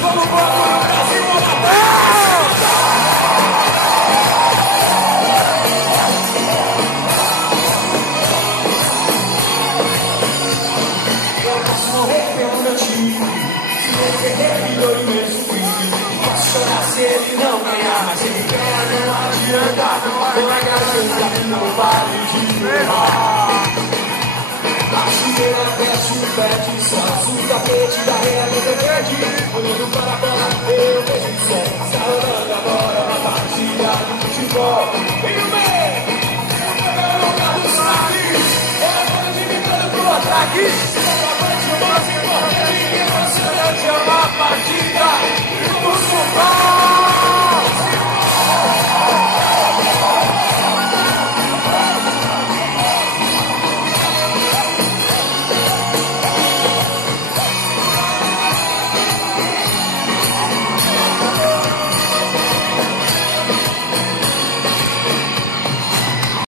Vamos embora, Brasil, eu posso morrer pelo meu time, se ele perder, me dou imenso fim. Posso chorar se ele não ganhar, mas ele ganha, não adianta. Vou na garganta, não vale de errar. A chuveira veste o pé de sócio, o tapete da realeza verde. Olhando para a bola, eu vejo o céu. Está rolando agora uma partida de futebol. E no meio, o lugar dos mares. Olha o time todo pro ataque. Se acabante, o mais importante, que emocionante é uma partida.